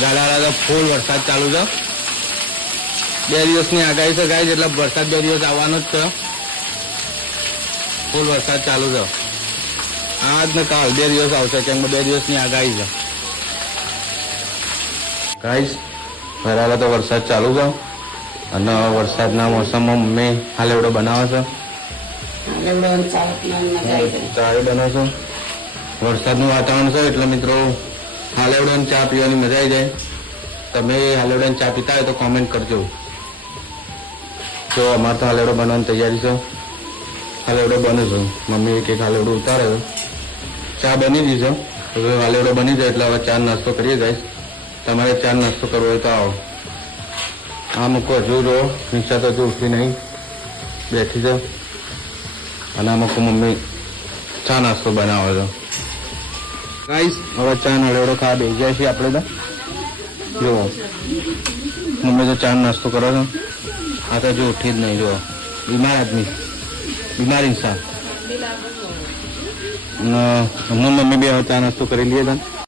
ગાળા તો ફૂલ વરસાદ ચાલુ છે. 2 દિવસની આગાહી છે ગાઈસ, એટલે વરસાદ 2 દિવસ આવવાનો જ છે. ફૂલ વરસાદ ચાલુ છે. આજ ને કાલ 2 દિવસ આવશે, કેમ કે 2 દિવસની આગાહી છે ગાઈસ. બરાબર તો વરસાદ ચાલુ છે અને વરસાદના મોસમમાં મમ્મી હાલેવડો બનાવે છે. ચા બનાવે છે. વરસાદનું વાતાવરણ છે એટલે મિત્રો હાલેવડાની ચા પીવાની મજા આવી જાય. તમે હાલેવડાની ચા પીતા હોય તો કોમેન્ટ કરજો. તો અમારે તો હાલેવડો બનવાની તૈયારી છે. હાલેવડો બને છે. મમ્મી એક હાલેવડો ઉતારે છે. ચા બની ગઈ છે. હવે હાલેવડો બની જાય એટલે હવે ચા નાસ્તો કરીએ ગાઈસ. તમારે ચા નાસ્તો કરવો હોય તો આવો. આ મૂકો હજુ જો રિક્ષા તો હજુ ઉઠી નહીં, બેઠી છે. અને આ મૂકો મમ્મી ચા નાસ્તો બનાવે છે ગાઈસ. હવે ચા હાલેવડો ખાવા બેસી જાય છે આપણે તો. જુઓ મમ્મી તો ચા નાસ્તો કરો છો. આ તો જો ઉઠી જ નહીં. જુઓ બીમાર આદમી, બીમાર ઇન્સાન. મમ્મી બી હવે ચા નાસ્તો કરી લઈએ હતા.